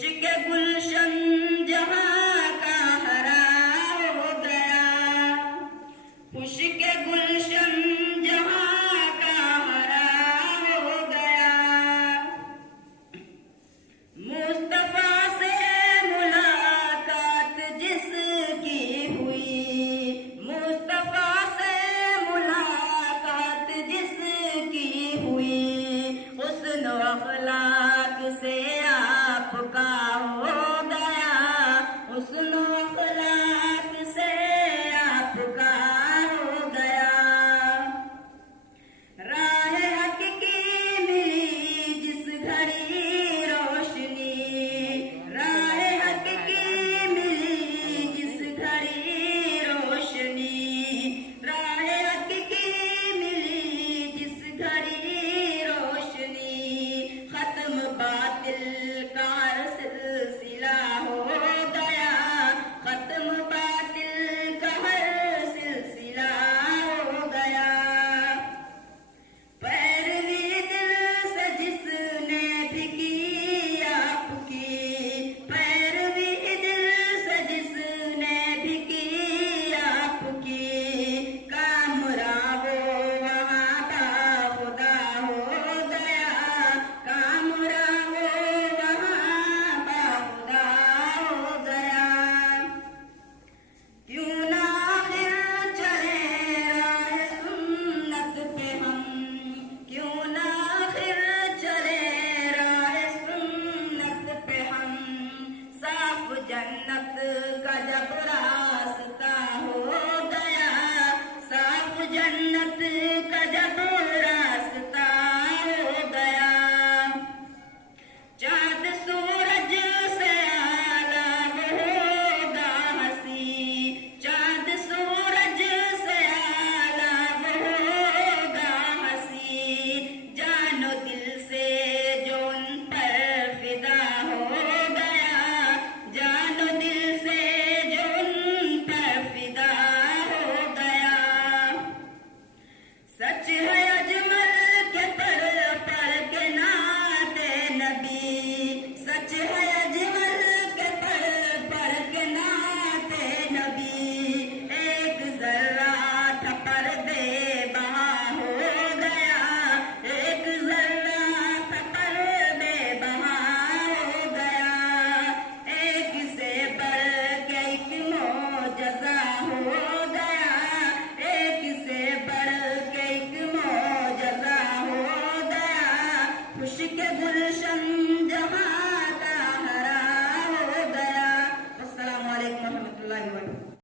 खुशी के गुलशन जहाँ का हरा हो गया, खुशी के गुलशन जहाँ का हरा हो गया। मुस्तफा से मुलाकात जिसकी हुई, मुस्तफा से मुलाकात जिसकी हुई, हुस्न अखलाक से आपका हो गया, हुस्न अखलाक से आपका हो गया। राह हक की मिली जिस घड़ी रोशनी, राह हक की मिली जिस घड़ी रोशनी, राह हक की मिली जिस घड़ी रोशनी, खत्म बातिल का सिलसिला हो गया, खत्म बातिल का सिलसिला हो गया। पैरवी दिल से जिसने भी की आपकी, पैरवी दिल से जिसने भी की आपकी, कामरां वो वहाँ का खुदा हो गया, कामरां वो वहाँ का खुदा हो गया। क्यों ना आखिर चले राह सुन्नत पे हम, क्यों ना आखिर चले राह सुन्नत पे हम, साफ जन्नत का जब